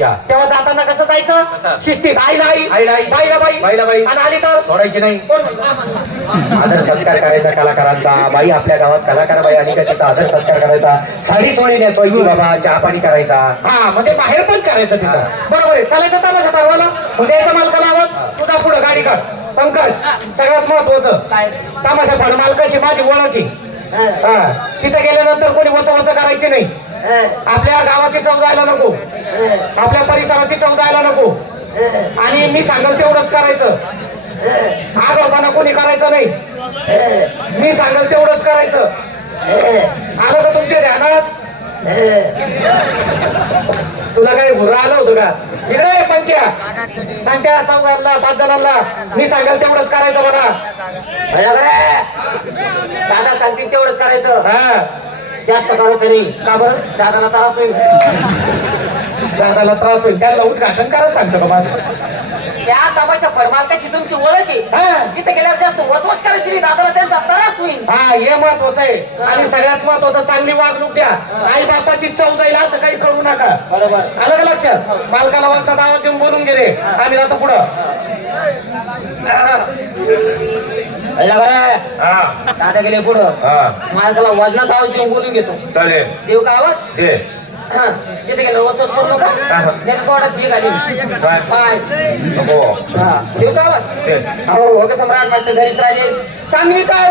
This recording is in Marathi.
या. तेव्हा जाताना कसं जायचं? शिस्तीत. आईला आई. आईला आई. बाईला बाई. बाईला बाई. आणि आली तर? सोडायची नाही. कोण? आदर सत्कार करायचा कलाकारांचा. बाई आपल्या गावात कलाकार बाई आणि कशाचा आदर सत्कार करायचा? साडी चोळी नेसवायची बाबा चहा पाणी करायचा. हा म्हणजे बाहेर पण करायचं तिथं. बरोबर आहे. चालायचं तमाशा ठरवायला मग द्यायचं मालकाला आवड तुझा पुढं गाडी काढ. पंकज सगळ्यात महत्वाचं तमाशा फळ मालकाशी माझी ओळखी. हा. तिथे गेल्यानंतर कोणी वच वच करायची नाही. आपल्या गावाची चव जायला नको आपल्या परिसराची चव जायला नको आणि मी सांगेल तेवढंच करायचं. आगाऊपणा कोणी करायचं नाही. मी सांगेल तेवढंच करायचं. आलं का तुमच्या ध्यानात? तुला काही भुरा आलं होतं का? इकडे ये पंक्या. सांगत्या चौघांना पाच जणांना मी सांगेल तेवढंच करायचं बघा दादा सांगतील तेवढंच करायचं. हा. जास्त करायचं नाही. का बरं? दादाला त्रास होईल. दादाला त्रास होईल. त्याला उद्घाटन करायला सांगतो का माझं? त्या तमाशा फरमाल कशी तुमची ओळख आहे. हा. तिथे गेल्यावर जास्त वचवच करायची नाही दादाला त्यांचा त्रास होईल. हा हे महत्वाचं आहे. आणि सगळ्यात महत्वाचं चांगली वागणूक द्या. आई बापाची चव जाईल असं काही करू नका. बरोबर. आलं का लक्षात? मालकाला वाजता आवाज देऊन बोलून गेले. आम्ही जातो पुढं. दादा गेले पुढं. हा. मालकाला वजनात आवाज देऊन बोलून घेतो. चालेल. देऊ का आवाज? दे. हा. तिथे गेलं वचवत करू नका. त्याच्या तोंडात जीग आली? पाय हा. देऊ का आवाज? दे. हो सम्राट घरीच राजे. सांगवी काय?